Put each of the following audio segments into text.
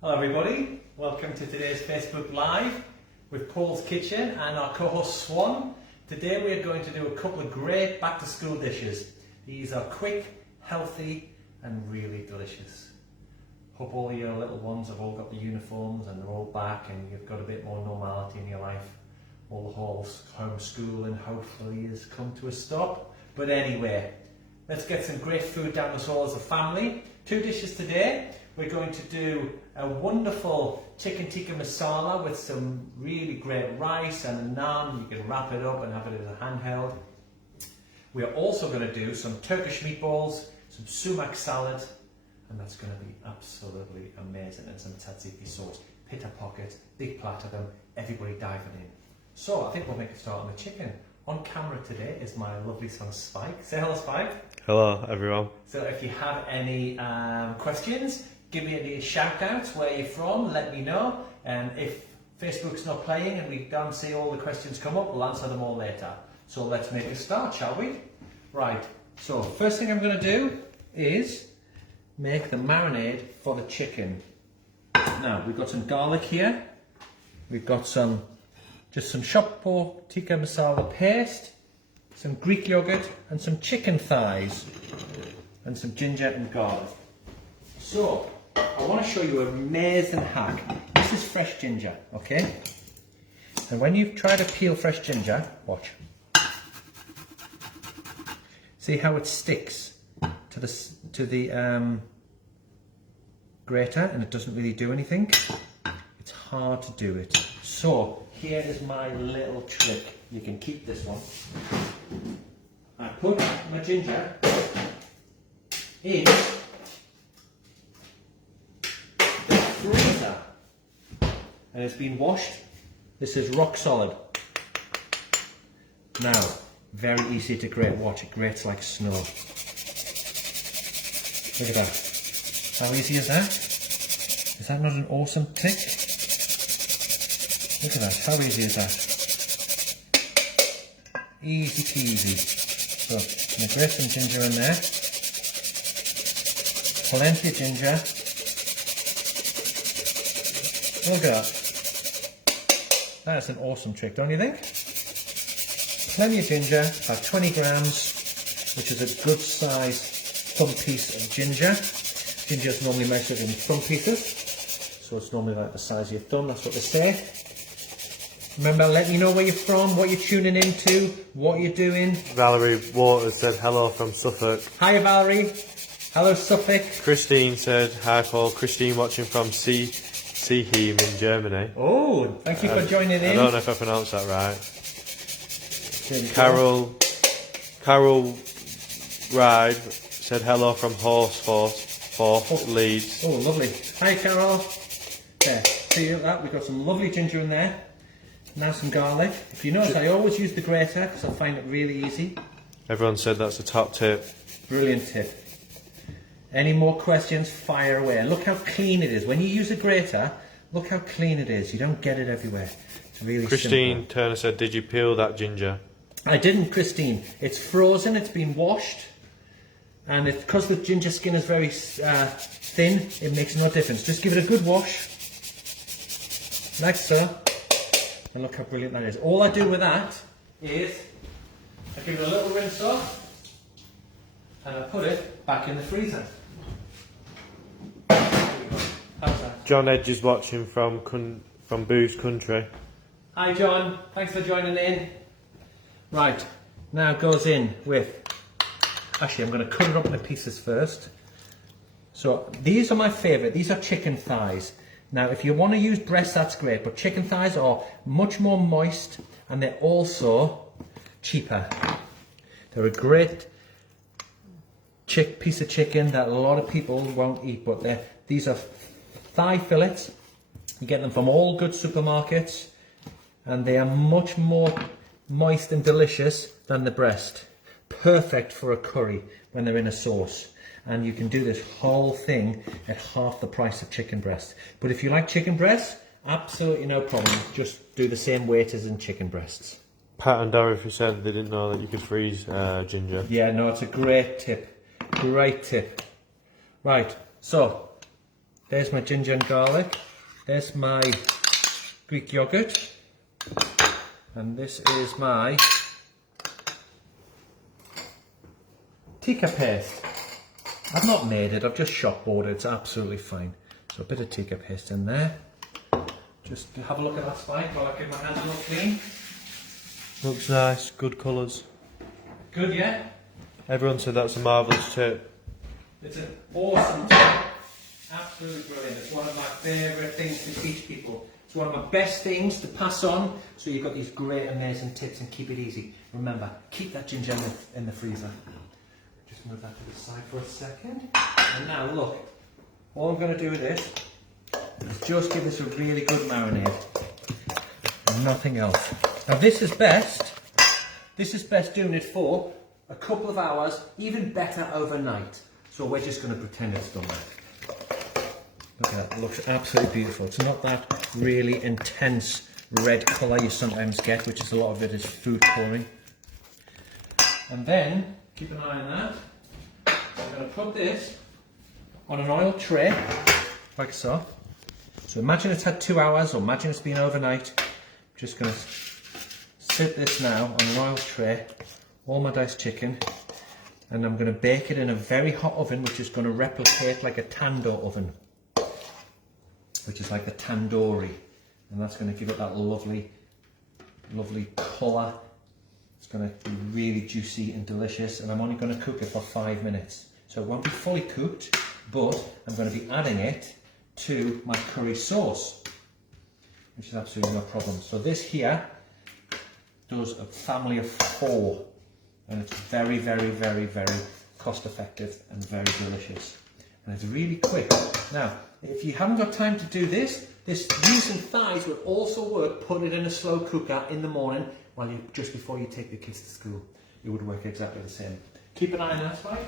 Hello everybody, welcome to today's Facebook Live with Paul's Kitchen and our co-host Swan. Today we are going to do a couple of great back to school dishes. These are quick, healthy and really delicious. Hope all your little ones have all got the uniforms and they're all back and you've got a bit more normality in your life. All the whole homeschooling hopefully has come to a stop. But anyway, let's get some great food down the soul as a family. Two dishes today. We're going to do a wonderful chicken tikka masala with some really great rice and a naan. You can wrap it up and have it as a handheld. We are also going to do some Turkish meatballs, some sumac salad, and that's going to be absolutely amazing. And some tzatziki sauce, pita pocket, big plate of them, everybody diving in. So I think we'll make a start on the chicken. On camera today is my lovely son Spike. Say hello, Spike. Hello everyone. So if you have any questions, give me any shout outs, where you're from, let me know. And if Facebook's not playing and we don't see all the questions come up, we'll answer them all later. So let's make a start, shall we? Right, so first thing I'm going to do is make the marinade for the chicken. Now, we've got some garlic here. We've got just some shop pork tikka masala paste, some Greek yogurt and some chicken thighs and some ginger and garlic. So, I want to show you an amazing hack. This is fresh ginger, okay? And when you try to peel fresh ginger, watch. See how it sticks to the grater and it doesn't really do anything? It's hard to do it. So, here is my little trick. You can keep this one. I put my ginger in freezer and it's been washed. This is rock solid. Now, very easy to grate. Watch, it grates like snow. Look at that. How easy is that? Is that not an awesome trick? Look at that. How easy is that? Easy peasy. So, I'm going to grate some ginger in there. Plenty of ginger. Look at that. That's an awesome trick, don't you think? Plenty of ginger, about 20 grams, which is a good size thumb piece of ginger. Ginger is normally measured in thumb pieces, so it's normally like the size of your thumb, that's what they say. Remember, let me know where you're from, what you're tuning into, what you're doing. Valerie Waters said hello from Suffolk. Hi Valerie. Hello Suffolk. Christine said hi Paul. Christine watching from Seeheim in Germany. Oh, thank you for joining in. I don't know if I pronounced that right. Carol Ride said hello from Horsforth, Leeds. Oh, lovely. Hi Carol. There, see that? We've got some lovely ginger in there. Now some garlic. If you notice, I always use the grater because I find it really easy. Everyone said that's a top tip. Brilliant tip. Any more questions, fire away. Look how clean it is. When you use a grater, look how clean it is. You don't get it everywhere. It's really Christine simple. Turner said, did you peel that ginger? I didn't, Christine. It's frozen, it's been washed. And because the ginger skin is very thin, it makes no difference. Just give it a good wash. Like so. And look how brilliant that is. All I do with that is I give it a little rinse off and I put it back in the freezer. How's that? John Edge is watching from Boo's Country. Hi John, thanks for joining in. Right, now it goes in with, actually I'm going to cut it up into pieces first. So these are my favourite, these are chicken thighs. Now if you want to use breast, that's great, but chicken thighs are much more moist and they're also cheaper. They're a great piece of chicken that a lot of people won't eat, but these are thigh fillets. You get them from all good supermarkets and they are much more moist and delicious than the breast. Perfect for a curry when they're in a sauce. And you can do this whole thing at half the price of chicken breast. But if you like chicken breast, absolutely no problem. Just do the same weight as in chicken breasts. Pat and Dorothy said they didn't know that you could freeze ginger. Yeah, no, it's a great tip. Great tip. Right, so There's my ginger and garlic. There's my Greek yoghurt. And this is my Tikka paste. I've not made it, I've just shop bought it, it's absolutely fine. So a bit of Tikka paste in there. Just to have a look at that spike while I get my hands all clean. Looks nice, good colours. Good, yeah? Everyone said that's a marvellous tip. It's an awesome tip. Absolutely brilliant. It's one of my favourite things to teach people. It's one of my best things to pass on, so you've got these great, amazing tips and keep it easy. Remember, keep that ginger in the freezer. Just move that to the side for a second. And now look, all I'm going to do with this is just give this a really good marinade. And nothing else. Now this is best doing it for a couple of hours, even better overnight. So we're just going to pretend it's done that. Look at that, it looks absolutely beautiful. It's not that really intense red colour you sometimes get, which is a lot of it is food colouring. And then, keep an eye on that. I'm going to put this on an oil tray, like so. So imagine it's had 2 hours, or imagine it's been overnight. I'm just going to sit this now on an oil tray, all my diced chicken, and I'm going to bake it in a very hot oven, which is going to replicate like a tandoor oven, which is like a tandoori, and that's going to give it that lovely colour. It's going to be really juicy and delicious, and I'm only going to cook it for 5 minutes. So it won't be fully cooked, but I'm going to be adding it to my curry sauce, which is absolutely no problem. So this here does a family of 4, and it's very, very, very, very cost effective and very delicious. And it's really quick. Now, if you haven't got time to do this using thighs would also work. Put it in a slow cooker in the morning just before you take the kids to school. It would work exactly the same. Keep an eye on that spike.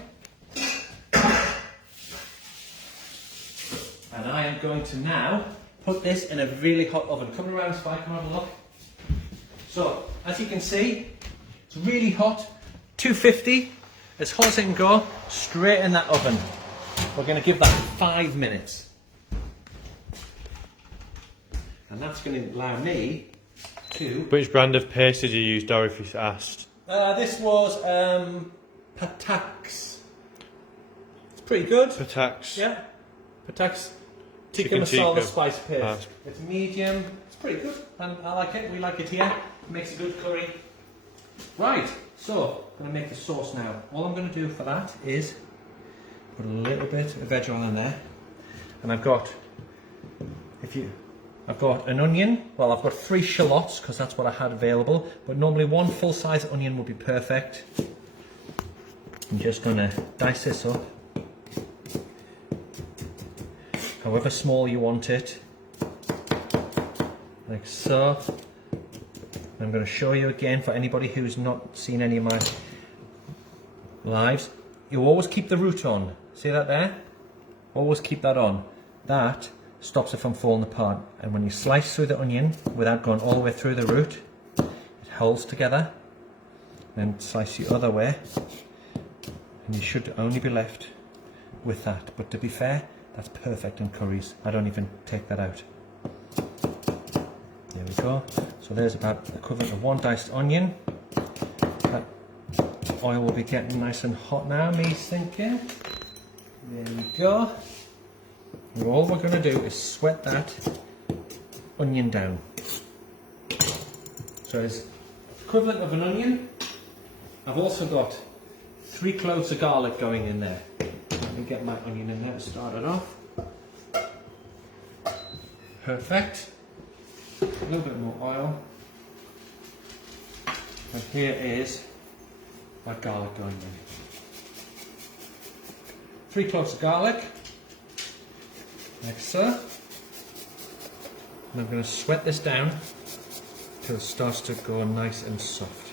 And I am going to now put this in a really hot oven. Come around, Spike, come have a look. So, as you can see, it's really hot. 250, as hot as it can go, straight in that oven. We're going to give that 5 minutes. And that's going to allow me to... Which brand of paste did you use, Dorothy asked? This was Patak's. It's pretty good. Patak's. Yeah. Patak's Tikka Chicken Masala tikka. spice paste. Ah. It's medium. It's pretty good. And I like it. We like it here. It makes a good curry. Right. So, I'm going to make the sauce now. All I'm going to do for that is put a little bit of veg oil in there. And I've got an onion. Well, I've got 3 shallots because that's what I had available. But normally 1 full-size onion would be perfect. I'm just going to dice this up, however small you want it, like so. I'm going to show you again for anybody who's not seen any of my lives. You always keep the root on. See that there? Always keep that on. That stops it from falling apart. And when you slice through the onion without going all the way through the root, it holds together. Then slice the other way, and you should only be left with that. But to be fair, that's perfect in curries. I don't even take that out. There we go. So there's about the equivalent of 1 diced onion. That oil will be getting nice and hot now, me's thinking. There we go. And all we're going to do is sweat that onion down. So it's equivalent of an onion. I've also got 3 cloves of garlic going in there. Let me get my onion in there to start it off. Perfect. A little bit more oil. And here is my garlic going in. 3 cloves of garlic. Like so. And I'm going to sweat this down until it starts to go nice and soft.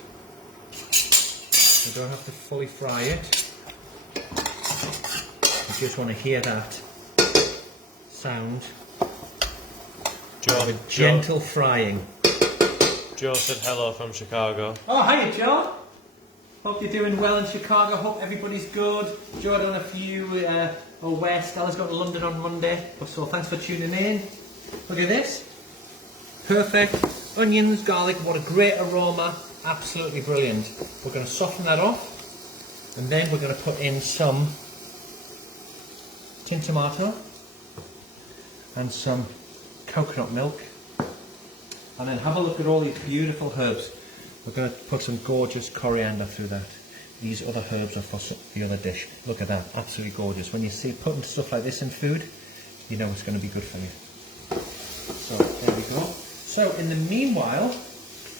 I don't have to fully fry it. I just want to hear that sound of a gentle frying. Joe said hello from Chicago. Oh, hiya, Joe. Hope you're doing well in Chicago. Hope everybody's good. Jordan, a few away. Stella's got to London on Monday. So thanks for tuning in. Look at this. Perfect. Onions, garlic. What a great aroma. Absolutely brilliant. We're going to soften that off. And then we're going to put in some tin tomato and some coconut milk. And then have a look at all these beautiful herbs. We're going to put some gorgeous coriander through that. These other herbs are for the other dish. Look at that, absolutely gorgeous. When you see putting stuff like this in food, you know it's going to be good for you. So there we go. So in the meanwhile,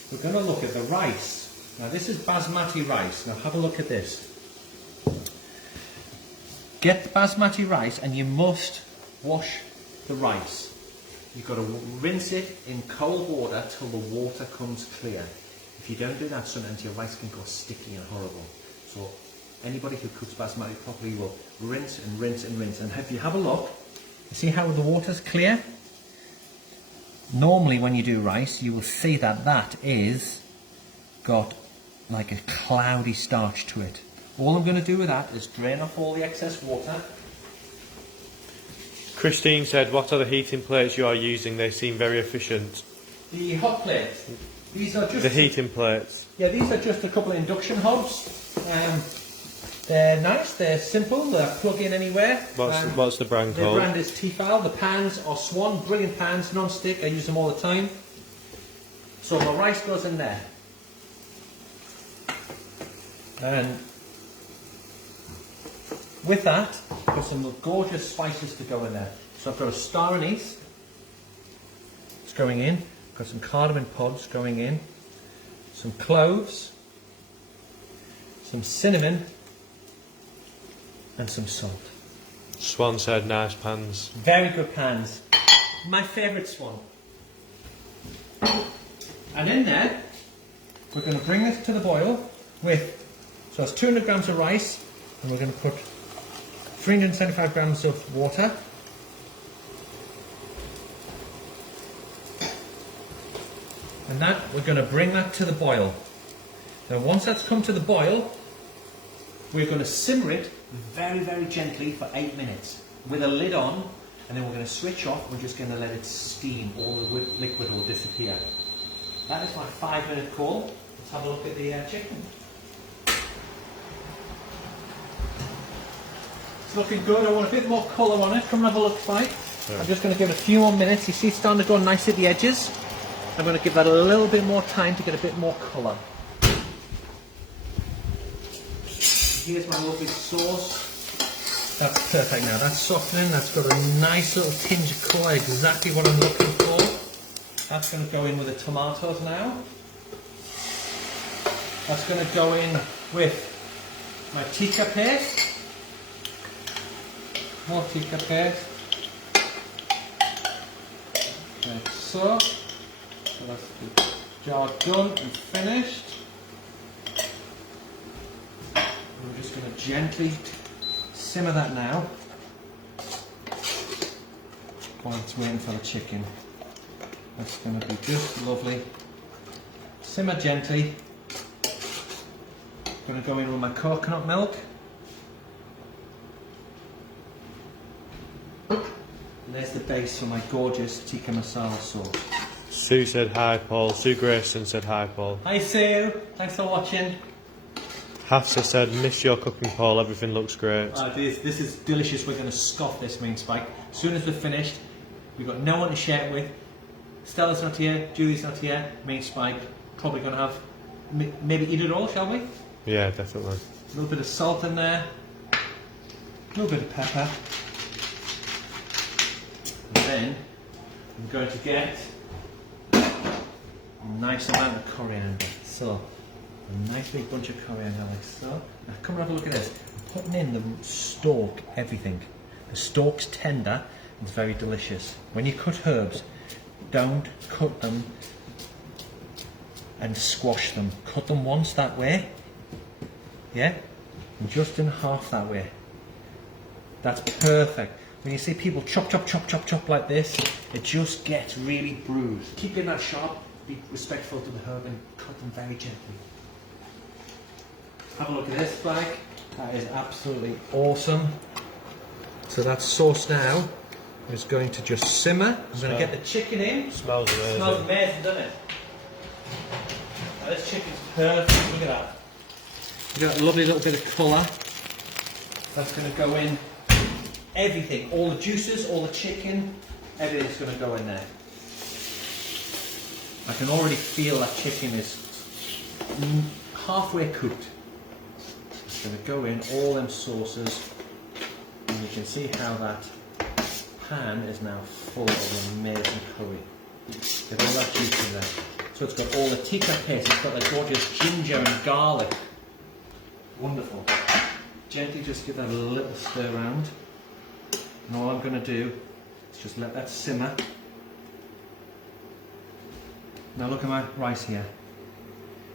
we're going to look at the rice. Now this is Basmati rice. Now have a look at this. Get the Basmati rice and you must wash the rice. You've got to rinse it in cold water till the water comes clear. If you don't do that, sometimes your rice can go sticky and horrible. So anybody who cooks Basmati properly will rinse and rinse and rinse. And if you have a look, you see how the water's clear? Normally when you do rice, you will see that that is got like a cloudy starch to it. All I'm going to do with that is drain off all the excess water. Christine said, what are the heating plates you are using? They seem very efficient. The hot plates. These are just the heating plates. Yeah, these are just a couple of induction hobs. They're nice, they're simple, they're plug in anywhere. What's the brand called? The brand is Tikka. The pans are Swan, brilliant pans, non-stick, I use them all the time. So my rice goes in there. And with that, I've got some gorgeous spices to go in there. So I've got a star anise, it's going in. Got some cardamom pods going in, some cloves, some cinnamon, and some salt. Swan said nice pans. Very good pans. My favourite Swan. And in there, we're going to bring this to the boil with, so it's 200 grams of rice, and we're going to put 375 grams of water. And that, we're going to bring that to the boil. Now once that's come to the boil, we're going to simmer it very, very gently for 8 minutes with a lid on, and then we're going to switch off. We're just going to let it steam. All the liquid will disappear. That is my 5-minute call. Let's have a look at the chicken. It's looking good. I want a bit more colour on it. Come and have a look, Spike. Yeah. I'm just going to give it a few more minutes. You see it's starting to go nice at the edges. I'm going to give that a little bit more time to get a bit more colour. Here's my lovely sauce. That's perfect now. That's softening. That's got a nice little tinge of colour. Exactly what I'm looking for. That's going to go in with the tomatoes now. That's going to go in with my tikka paste. More tikka paste. Like so. So that's the jar done and finished. We're just going to gently simmer that now while it's waiting for the chicken. That's going to be just lovely. Simmer gently. Going to go in with my coconut milk. And there's the base for my gorgeous tikka masala sauce. Sue said hi, Paul. Sue Grayson said hi, Paul. Hi Sue, thanks for watching. Hafsa said, miss your cooking, Paul. Everything looks great. This is delicious. We're going to scoff this, me and Spike. As soon as we're finished, we've got no one to share it with. Stella's not here, Julie's not here, me and Spike. Probably going to have, maybe eat it all, shall we? Yeah, definitely. A little bit of salt in there. A little bit of pepper. And then I'm going to get a nice amount of coriander. So, a nice big bunch of coriander like so. Now come and have a look at this. I'm putting in the stalk, everything. The stalk's tender, it's very delicious. When you cut herbs, don't cut them and squash them. Cut them once that way, yeah? And just in half that way. That's perfect. When you see people chop, chop, chop, chop, chop like this, it just gets really bruised. Keep getting that sharp, be respectful to the herb and cut them very gently. Have a look at this, Spike. That is absolutely awesome. So that sauce now is going to just simmer. I'm going to get the chicken in. Smells amazing. Smells amazing, doesn't it? Now this chicken's perfect. Look at that. You've got a lovely little bit of colour. That's going to go in. Everything, all the juices, all the chicken, everything's going to go in there. I can already feel that chicken is halfway cooked. It's going to go in all them sauces, and you can see how that pan is now full of amazing curry. There's all that juice in there. So it's got all the tikka paste, it's got the gorgeous ginger and garlic. Wonderful. Gently just give that a little stir around. And all I'm going to do is just let that simmer. Now look at my rice here.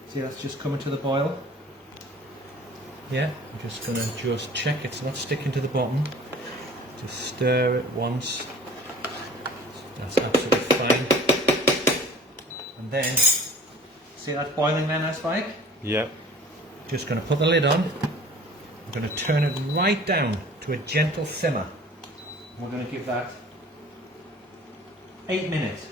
See, that's just coming to the boil. Yeah, I'm just going to just check it's not sticking to the bottom. Just stir it once. That's absolutely fine. And then, see that boiling there now, Spike? Yep. Just going to put the lid on. I'm going to turn it right down to a gentle simmer. We're going to give that 8 minutes.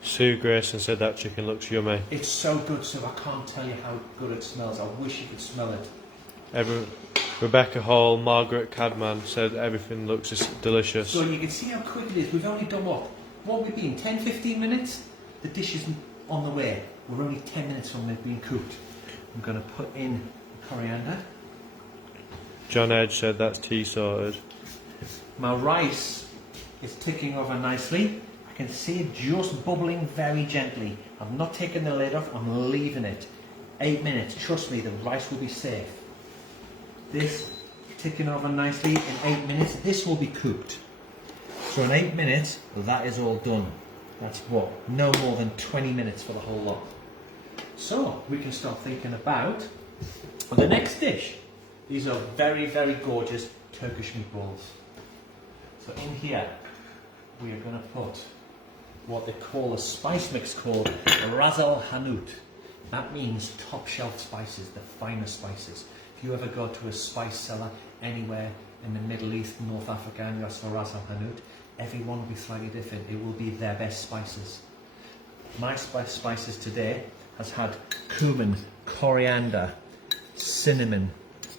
Sue Grayson said that chicken looks yummy. It's so good, so I can't tell you how good it smells. I wish you could smell it. Rebecca Hall, Margaret Cadman said everything looks delicious. So you can see how quick it is. We've only done what we've been, 10-15 minutes? The dish is on the way. We're only 10 minutes from it being cooked. I'm going to put in the coriander. John Edge said that's tea sorted. My rice is ticking over nicely. I can see it just bubbling very gently. I'm not taking the lid off, I'm leaving it. 8 minutes, trust me, the rice will be safe. This ticking over nicely in 8 minutes, this will be cooked. So in 8 minutes, that is all done. That's what? No more than 20 minutes for the whole lot. So we can start thinking about the next dish. These are very, very gorgeous Turkish meatballs. So in here, we are going to put what they call a spice mix called Razal Hanout. That means top shelf spices, the finest spices. If you ever go to a spice cellar anywhere in the Middle East, North Africa, and you ask for Razal Hanout, everyone will be slightly different. It will be their best spices. My spices today has had cumin, coriander, cinnamon,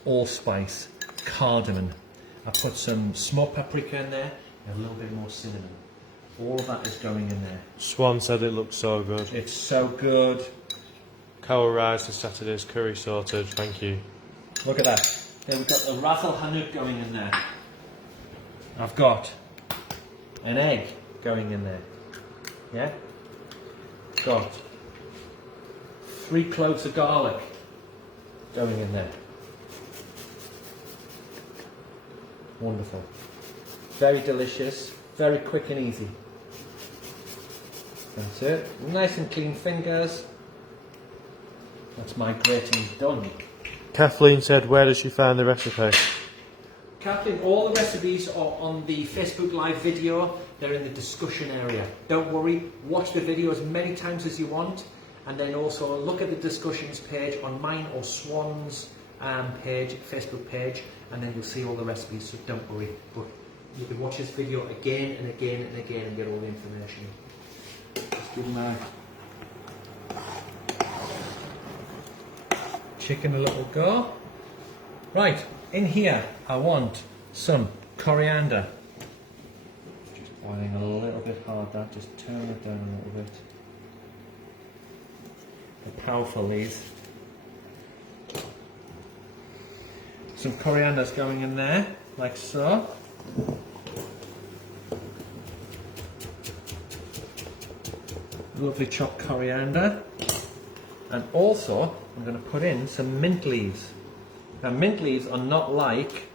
allspice, cardamom. I put some smoked paprika in there and a little bit more cinnamon. All of that is going in there. Swan said it looks so good. It's so good. Cow rice and Saturday's curry sorted, thank you. Look at that. Then we've got the Razal Hanout going in there. I've got an egg going in there. Yeah? Got 3 cloves of garlic going in there. Wonderful. Very delicious, very quick and easy. That's it. Nice and clean fingers. That's my grating done. Kathleen said, where does she find the recipe? Kathleen, all the recipes are on the Facebook Live video. They're in the discussion area. Don't worry, watch the video as many times as you want, and then also look at the discussions page on mine or Swan's page, Facebook page, and then you'll see all the recipes, so don't worry. But you can watch this video again and again and again and get all the information. Just give my chicken a little go. Right, in here I want some coriander. Just boiling a little bit hard, that, just turn it down a little bit. They're powerful, these. Some coriander's going in there, like so. Lovely chopped coriander. And also, I'm going to put in some mint leaves. Now, mint leaves are not like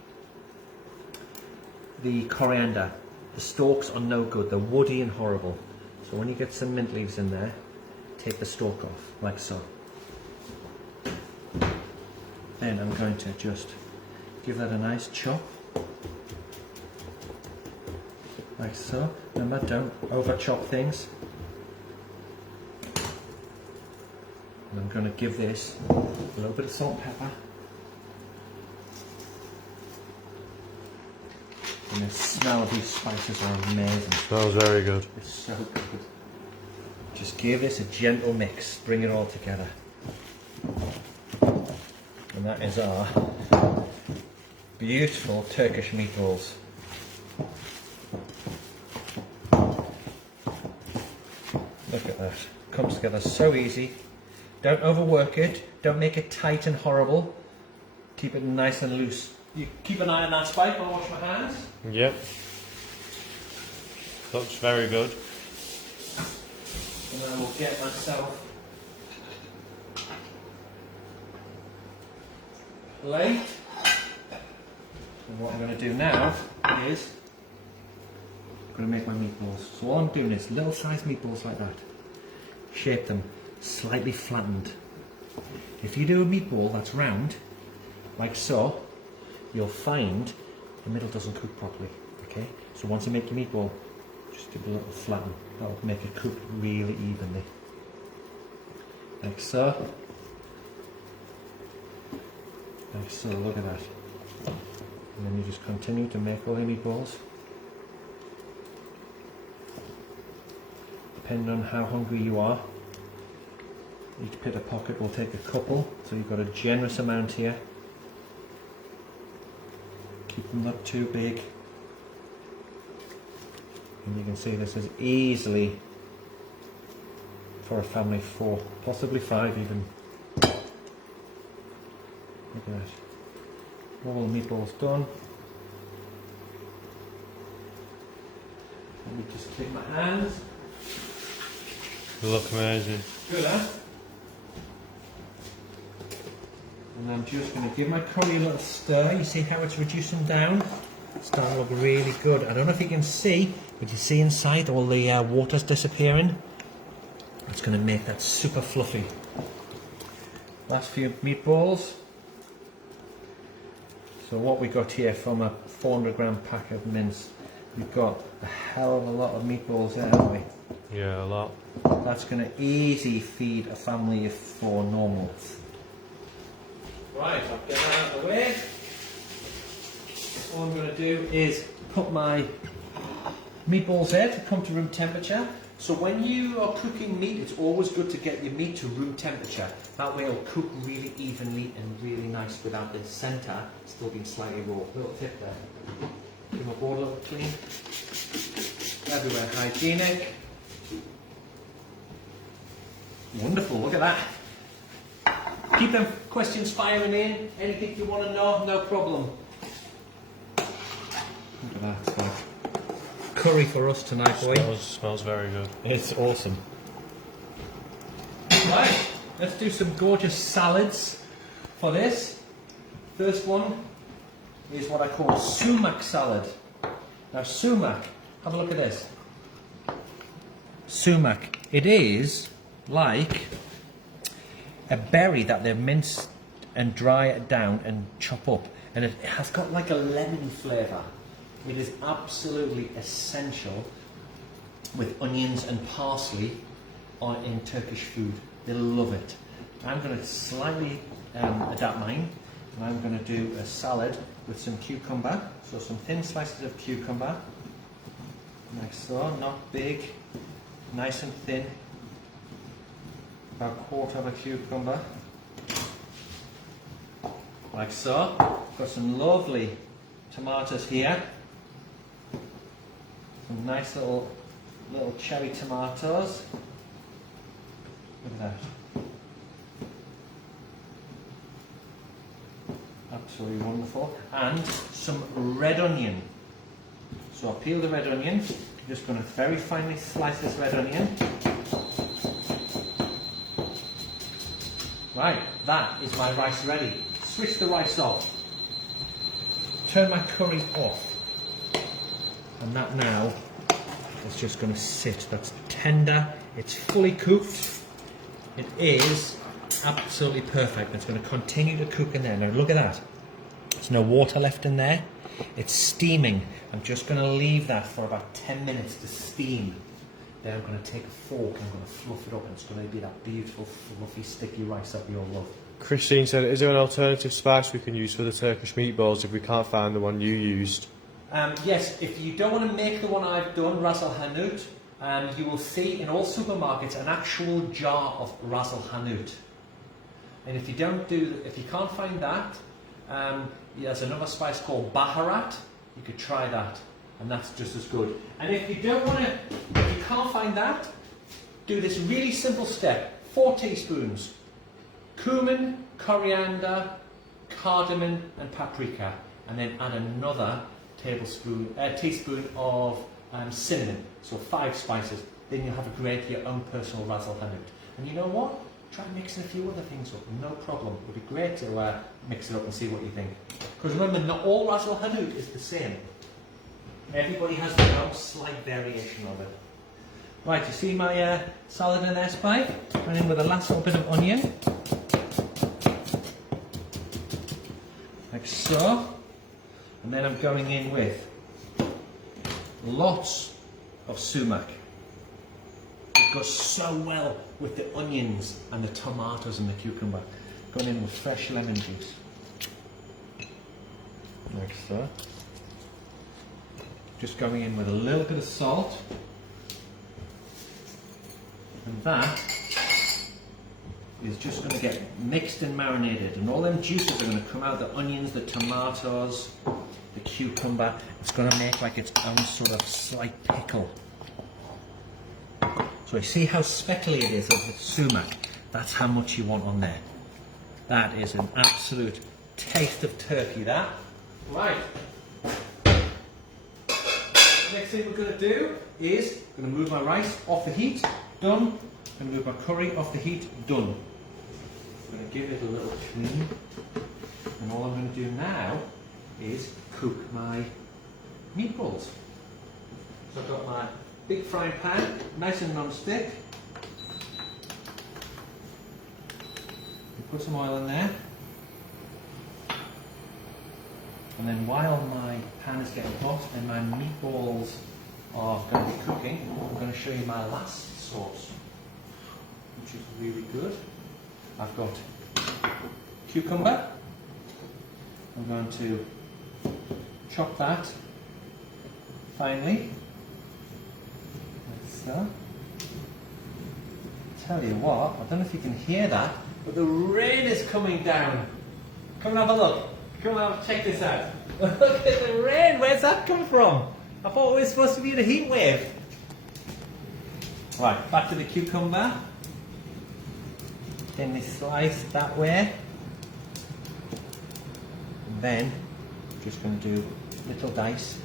the coriander. The stalks are no good. They're woody and horrible. So when you get some mint leaves in there, take the stalk off, like so. Then I'm going to just give that a nice chop, like so. Remember, don't over chop things. And I'm going to give this a little bit of salt and pepper. And the smell of these spices are amazing. Smells very good. It's so good. Just give this a gentle mix, bring it all together. And that is our beautiful Turkish meatballs. Look at that. Comes together so easy. Don't overwork it. Don't make it tight and horrible. Keep it nice and loose. You keep an eye on that spike while I wash my hands. Yep. Looks very good. And I will get myself a plate. And what I'm going to do now is I'm going to make my meatballs. So all I'm doing is little sized meatballs like that. Shape them slightly flattened. If you do a meatball that's round, like so, you'll find the middle doesn't cook properly. Okay? So once you make your meatball, just do a little flatten. That'll make it cook really evenly. Like so. Like so, look at that. And then you just continue to make all your meatballs. Depending on how hungry you are, each pita pocket will take a couple, so you've got a generous amount here. Keep them not too big. And you can see this is easily for a family of 4, possibly 5 even. Look at that. All the meatballs done. Let me just clean my hands. They look amazing. Good, huh? And I'm just going to give my curry a little stir. You see how it's reducing down? It's starting to look really good. I don't know if you can see, but you see inside all the water's disappearing. It's going to make that super fluffy. Last few meatballs. So what we got here from a 400 gram pack of mince, we've got a hell of a lot of meatballs there, haven't we? Yeah, a lot. That's going to easy feed a family of 4 normal. Right, I'll get that out of the way. All I'm going to do is put my meatballs there to come to room temperature. So when you are cooking meat, it's always good to get your meat to room temperature. That way it'll cook really evenly and really nice without the centre still being slightly raw. Little tip there. Give my board a little clean. Everywhere hygienic. Wonderful, look at that. Keep them questions firing in. Anything you want to know, no problem. Look at that, it's like curry for us tonight, boy. Smells very good. It's awesome. Right, let's do some gorgeous salads for this. First one is what I call Sumac Salad. Now sumac, have a look at this. Sumac, it is like a berry that they mince and dry it down and chop up, and it has got like a lemon flavour. It is absolutely essential with onions and parsley in Turkish food. They love it. I'm going to slightly adapt mine, and I'm going to do a salad with some cucumber. So some thin slices of cucumber, like so, not big, nice and thin. About 1/4 of a cucumber, like so. Got some lovely tomatoes here. Some nice little cherry tomatoes. Look at that. Absolutely wonderful. And some red onion. So I'll peel the red onion. I'm just going to very finely slice this red onion. Right, that is my rice ready. Switch the rice off. Turn my curry off. And that now is just going to sit. That's tender. It's fully cooked. It is absolutely perfect. It's going to continue to cook in there. Now look at that. There's no water left in there. It's steaming. I'm just going to leave that for about 10 minutes to steam. Then I'm going to take a fork and I'm going to fluff it up, and it's going to be that beautiful, fluffy, sticky rice that we all love. Christine said, is there an alternative spice we can use for the Turkish meatballs if we can't find the one you used? Yes, if you don't want to make the one I've done, Ras Al Hanout, you will see in all supermarkets an actual jar of Ras Al Hanout. And if you can't find that, there's another spice called Baharat. You could try that, and that's just as good. And if you can't find that, do this really simple step: 4 teaspoons, cumin, coriander, cardamom, and paprika, and then add another teaspoon of cinnamon. So 5 spices. Then you'll have your own personal Ras Al Hanout. And you know what? Try mixing a few other things up. No problem. It would be great to mix it up and see what you think. Because remember, not all Ras Al Hanout is the same. Everybody has their own slight variation of it. Right, you see my salad in there, Spike? Went in with the last little bit of onion. Like so. And then I'm going in with lots of sumac. It goes so well with the onions and the tomatoes and the cucumber. Going in with fresh lemon juice. Like so. Just going in with a little bit of salt. And that is just going to get mixed and marinated. And all them juices are going to come out, the onions, the tomatoes, the cucumber. It's going to make like its own sort of slight pickle. So you see how speckly it is of the sumac? That's how much you want on there. That is an absolute taste of turkey, that. Right. Next thing we're going to do is I'm going to move my rice off the heat. Done. I'm going to move my curry off the heat. Done. I'm going to give it a little clean. And all I'm going to do now is cook my meatballs. So I've got my big frying pan, nice and non-stick. Put some oil in there. And then while my pan is getting hot and my meatballs are going to be cooking, I'm going to show you my last sauce, which is really good. I've got cucumber. I'm going to chop that finely. Like so. Tell you what, I don't know if you can hear that, but the rain is coming down. Come and have a look. Come and check this out. Look at the rain. Where's that come from? I thought we were supposed to be in a heat wave. Right, back to the cucumber. Thinly sliced that way. And then, just going to do little dice.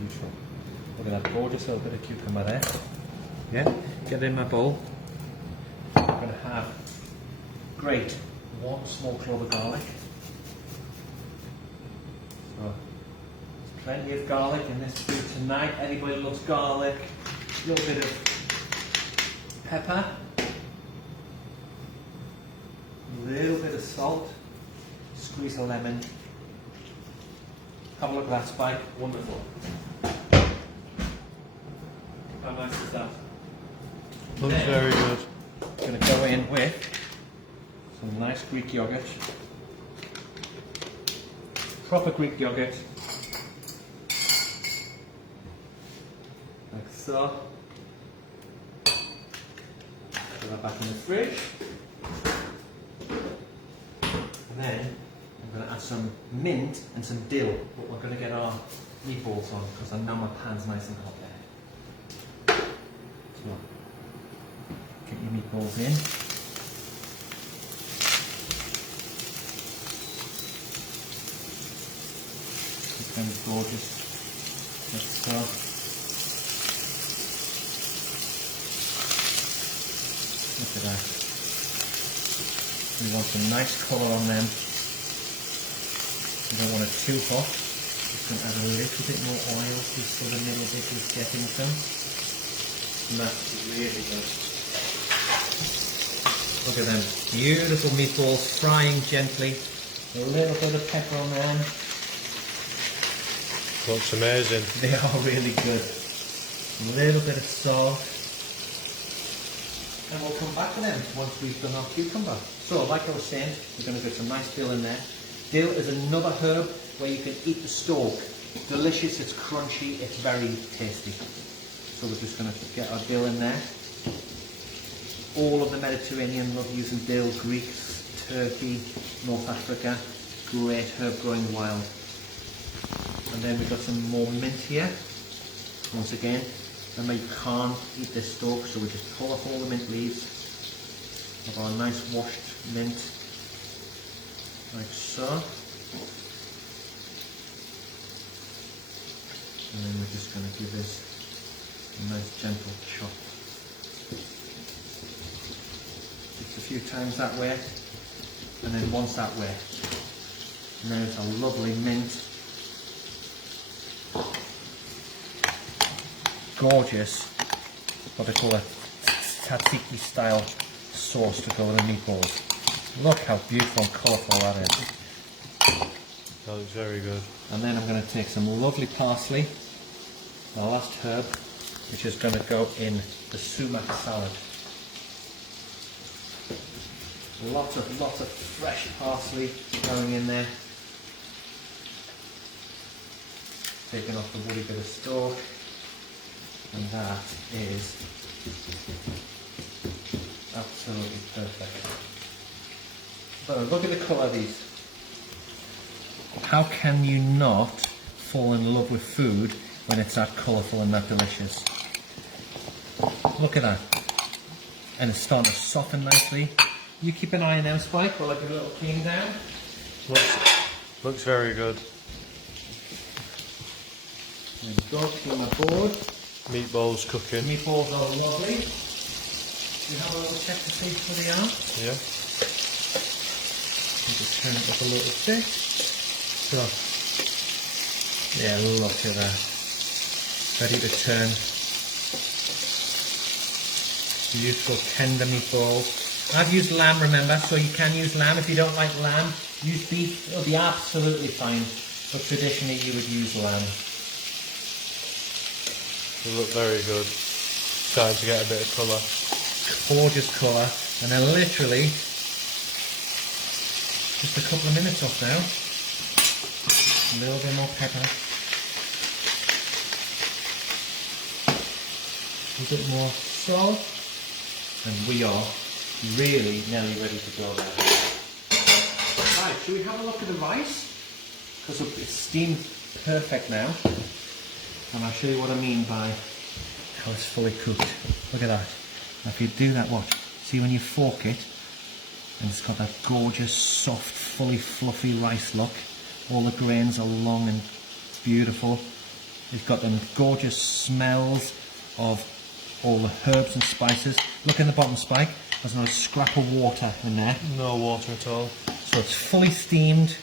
Beautiful. Look at that gorgeous little bit of cucumber there. Yeah, get it in my bowl. I'm going to have grate 1 small clove of garlic. So, there's plenty of garlic in this food tonight. Everybody loves garlic. A little bit of pepper. A little bit of salt. Squeeze a lemon. Have a look at that, Spike. Wonderful. How nice is that? Looks very good. I'm going to go in with some nice Greek yogurt. Proper Greek yogurt. Like so. Put that back in the fridge. And then I'm going to add some mint and some dill, but we're going to get our meatballs on because I know my pan's nice and hot there. So, get your meatballs in. It's going to be gorgeous. Like so. Look at that. We want some nice colour on them. We don't want it too hot. Just going to add a little bit more oil just so the middle bit is getting some. And that's really good. Look at them. Beautiful meatballs frying gently. A little bit of pepper on them. Looks amazing. They are really good. A little bit of salt. And we'll come back to them once we've done our cucumber. So, like I was saying, we're going to get some nice dill in there. Dill is another herb where you can eat the stalk. It's delicious, it's crunchy, it's very tasty. So we're just going to get our dill in there. All of the Mediterranean love using dill. Greeks, Turkey, North Africa. Great herb growing wild. And then we've got some more mint here. Once again, remember you can't eat this stalk, so we just pull off all the mint leaves of our nice washed mint, like so. And then we're just going to give this a nice gentle chop. Just a few times that way, and then once that way. Now it's a lovely mint. Gorgeous, what they call a tzatziki style sauce to go with the meatballs. Look how beautiful and colourful that is. That looks very good. And then I'm going to take some lovely parsley, our last herb, which is going to go in the Sumac Salad. Lots of fresh parsley going in there. Taking off the woody bit of stalk. And that is absolutely perfect. But look at the colour of these. How can you not fall in love with food when it's that colourful and that delicious? Look at that. And it's starting to soften nicely. You keep an eye on them, Spike, while I give a little clean down. Looks very good. There we go, clean my board. Meatballs cooking. Meatballs are lovely. You have a little check to see how they are. Yeah. Just turn it up a little bit. So, yeah, look at that. Ready to turn. Beautiful tender meatballs. I've used lamb, remember, so you can use lamb. If you don't like lamb, use beef. It'll be absolutely fine. But traditionally you would use lamb. They look very good. Starting to get a bit of colour. Gorgeous colour. And then literally, just a couple of minutes off now. A little bit more pepper. A bit more salt. And we are really nearly ready to go there. Right, should we have a look at the rice? Because it's steamed perfect now. And I'll show you what I mean by how it's fully cooked. Look at that. Now if you do that, watch. See when you fork it, and it's got that gorgeous, soft, fully fluffy rice look. All the grains are long and beautiful. It's got them gorgeous smells of all the herbs and spices. Look in the bottom, Spike. There's not a scrap of water in there. No water at all. So it's fully steamed.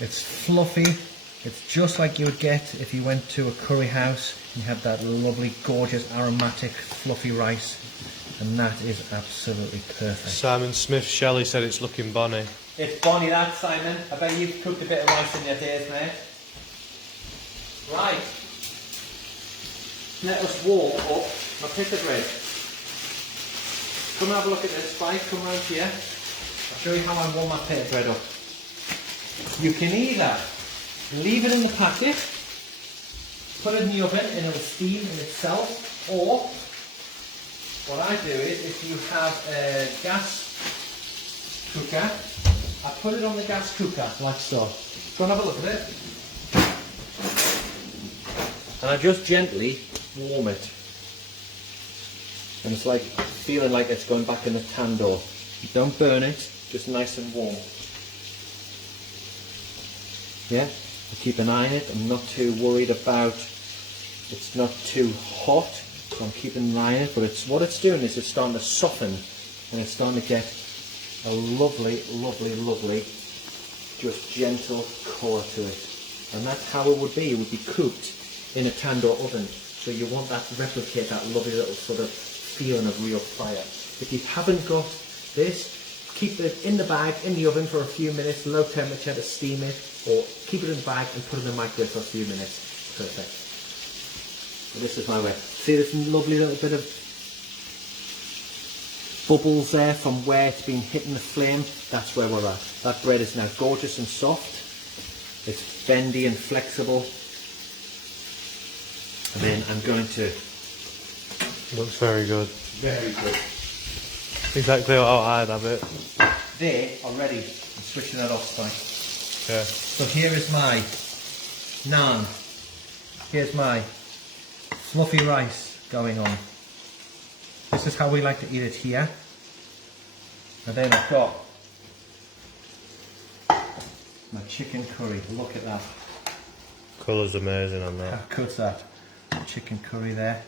It's fluffy. It's just like you would get if you went to a curry house and you had that lovely, gorgeous, aromatic, fluffy rice. And that is absolutely perfect. Simon Smith Shelley said it's looking bonny. It's bonny that, Simon. I bet you've cooked a bit of rice in your days, mate. Right. Let us warm up my pita bread. Come and have a look at this, Spike. Come round here. I'll show you how I warm my pita bread up. You can either leave it in the packet, put it in the oven and it'll steam in itself, or what I do is, if you have a gas cooker, I put it on the gas cooker like so. Go and have a look at it. And I just gently warm it. And it's like feeling like it's going back in the tandoor. Don't burn it, just nice and warm. Yeah? Keep an eye on it. I'm not too worried about it's not too hot, so I'm keeping an eye on it. But what it's doing is it's starting to soften, and it's starting to get a lovely, lovely, lovely, just gentle colour to it. And that's how it would be. It would be cooked in a tandoor oven. So you want that to replicate that lovely little sort of feeling of real fire. If you haven't got this, Keep it in the bag, in the oven for a few minutes, low temperature to steam it, or keep it in the bag and put it in the microwave for a few minutes. Perfect. And this is my way. See this lovely little bit of bubbles there from where it's been hitting the flame? That's where we're at. That bread is now gorgeous and soft. It's bendy and flexible. And then I'm going to... Looks very good. Very good. Exactly how I'd have it. There, already, I'm switching that off, Spike. Yeah. So here is my naan. Here's my fluffy rice going on. This is how we like to eat it here. And then I've got my chicken curry. Look at that. Colour's amazing on that. How good's that? Chicken curry there.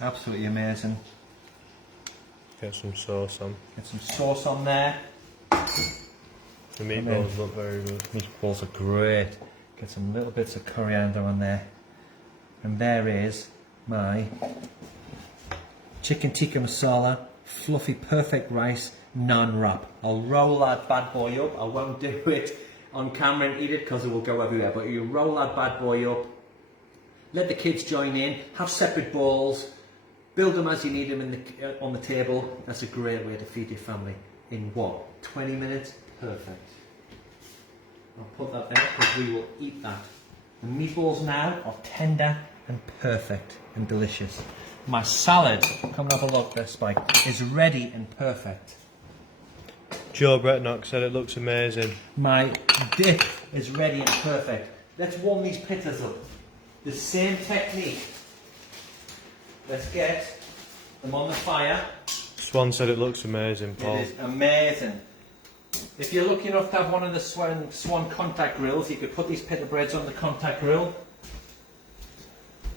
Absolutely amazing. Get some sauce on. Get some sauce on there. The meatballs look very good. Meatballs are great. Get some little bits of coriander on there. And there is my chicken tikka masala, fluffy perfect rice, naan wrap. I'll roll that bad boy up. I won't do it on camera and eat it because it will go everywhere. But you roll that bad boy up. Let the kids join in. Have separate bowls. Build them as you need them on the table. That's a great way to feed your family. In what? 20 minutes? Perfect. I'll put that there because we will eat that. The meatballs now are tender and perfect and delicious. My salad, come and have a look there, Spike, is ready and perfect. Joe Bretnock said it looks amazing. My dip is ready and perfect. Let's warm these pizzas up. The same technique. Let's get them on the fire. Swan said it looks amazing, Paul. It is amazing. If you're lucky enough to have one of the Swan contact grills, you could put these pita breads on the contact grill.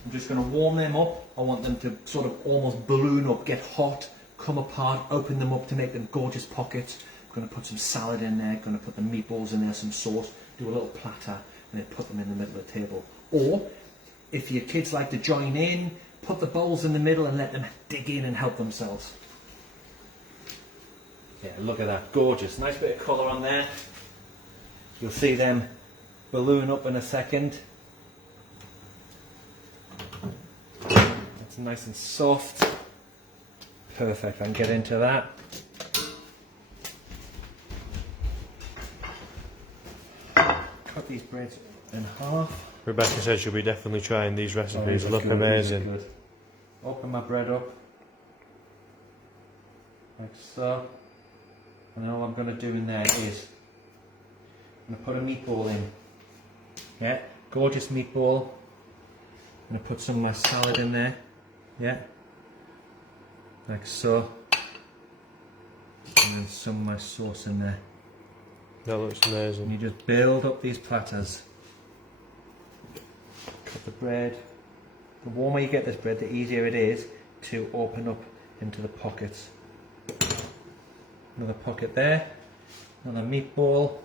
I'm just going to warm them up. I want them to sort of almost balloon up, get hot, come apart, open them up to make them gorgeous pockets. I'm going to put some salad in there, going to put the meatballs in there, some sauce, do a little platter, and then put them in the middle of the table. Or, if your kids like to join in, put the bowls in the middle and let them dig in and help themselves. Yeah, look at that, gorgeous. Nice bit of colour on there. You'll see them balloon up in a second. That's nice and soft. Perfect, I can get into that. Cut these breads in half. Rebecca says she'll be definitely trying these recipes. Oh, Look good, amazing. good. Open my bread up. Like so. And then all I'm going to do in there is I'm going to put a meatball in. Yeah, gorgeous meatball. I'm going to put some of my salad in there. Yeah, like so. And then some of my sauce in there. That looks And amazing. you just build up these platters. Cut the bread. The warmer you get this bread, the easier it is to open up into the pockets. Another pocket there, another meatball,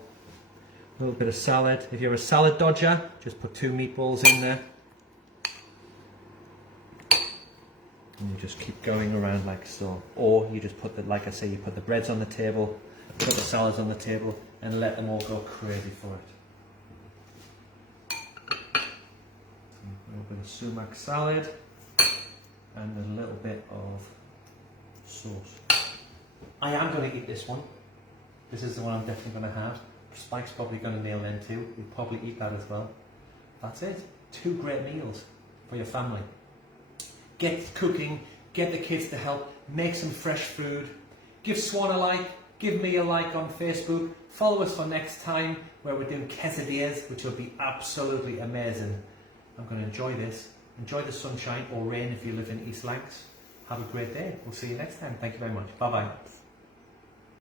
a little bit of salad. If you're a salad dodger, just put 2 meatballs in there. And you just keep going around like so. Or you just put the, like I say, you put the breads on the table, put the salads on the table, and let them all go crazy for it. A little bit of sumac salad, and a little bit of sauce. I am going to eat this one. This is the one I'm definitely going to have. Spike's probably going to nail in too. He'll probably eat that as well. That's it. 2 great meals for your family. Get cooking, get the kids to help, make some fresh food. Give Swan a like, give me a like on Facebook. Follow us for next time where we're doing quesadillas, which will be absolutely amazing. I'm going to enjoy this. Enjoy the sunshine or rain if you live in East Lancs. Have a great day. We'll see you next time. Thank you very much. Bye bye.